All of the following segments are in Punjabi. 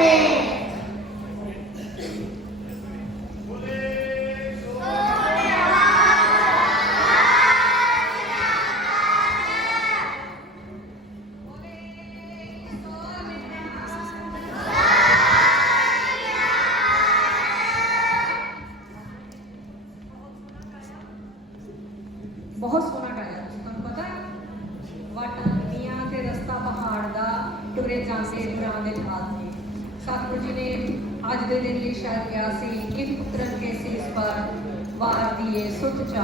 Amen. ਅੱਜ ਦੇ ਦਿਨ ਲਈ ਸ਼ਾਇਦ ਕਿਹਾ ਸੀ ਇੱਕ ਪੁੱਤਰਨ ਕੇ ਸੀਸ ਪਰ ਵਾਰ ਦੀਏ ਸੁਤ ਹੁਆ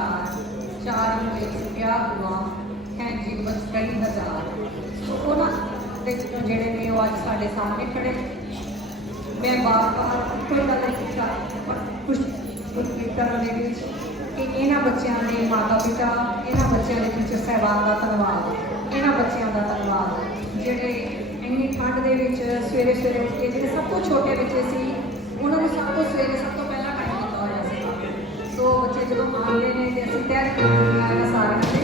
ਹੈ ਜੀਵਨ ਕਈ ਹਜ਼ਾਰ ਉਹਨਾਂ ਦੇ ਵਿੱਚੋਂ ਜਿਹੜੇ ਨੇ ਉਹ ਅੱਜ ਸਾਡੇ ਸਾਹਮਣੇ ਖੜੇ। ਮੈਂ ਬਾਰ-ਬਾਰ ਕੋਈ ਗੱਲ ਨਹੀਂ ਪੁੱਛਾ ਕੁਝ ਕੁਝ ਕਰਨ ਦੇ ਵਿੱਚ ਕਿ ਇਹਨਾਂ ਬੱਚਿਆਂ ਦੇ ਮਾਤਾ ਪਿਤਾ ਇਹਨਾਂ ਬੱਚਿਆਂ ਦੇ ਟੀਚਰ ਸਹਿਬਾਨ ਦਾ ਧੰਨਵਾਦ, ਇਹਨਾਂ ਬੱਚਿਆਂ ਦਾ ਧੰਨਵਾਦ। ਜਿਹੜੇ ਇੰਨੀ ਠੰਡ ਦੇ ਵਿੱਚ ਸਵੇਰੇ ਸਵੇਰੇ ਉੱਠ ਕੇ, ਜਿਹੜੇ ਸਭ ਤੋਂ ਛੋਟੇ ਬੱਚੇ ਸੀ ਉਹਨਾਂ ਨੂੰ ਸਭ ਤੋਂ ਸਵੇਰੇ ਸਭ ਤੋਂ ਪਹਿਲਾਂ ਟਾਈਮ ਦਿੱਤਾ ਹੋਇਆ ਸੀ। ਸੋ ਬੱਚੇ ਜਦੋਂ ਆਉਂਦੇ ਨੇ ਤੇ ਅਸੀਂ ਤਿਆਰ ਕਰਦੇ ਹਾਂ ਇਹਨਾਂ ਸਾਰਿਆਂ ਦੇ।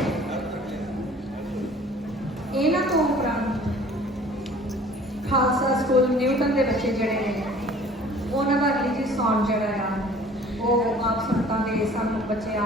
ਇਹਨਾਂ ਤੋਂ ਉਪਰੰਤ ਖਾਲਸਾ ਸਕੂਲ ਨਿਊਟਨ ਦੇ ਬੱਚੇ ਜਿਹੜੇ ਨੇ, ਉਹਨਾਂ ਦਾ ਰਿਲੀਜੀਅਸ ਸੌਂਗ ਜਿਹੜਾ ਆ, ਉਹ ਆਪ ਸੰਤਾਂ ਦੇ ਸਾਨੂੰ ਬੱਚੇ